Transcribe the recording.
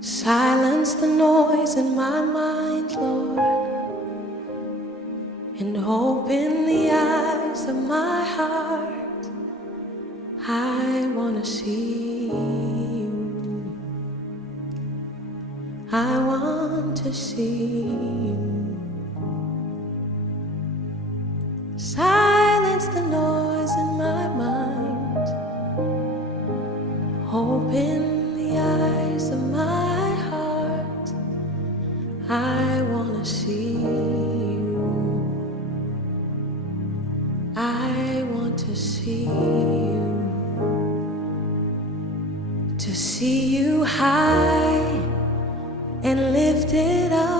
Silence the noise in my mind, Lord, and open the eyes of my heart. I want to see you. I want to see you. Silence the noise in my mind. Open the eyes of my heart. I want to see you. I want to see you. To see you high and lifted up,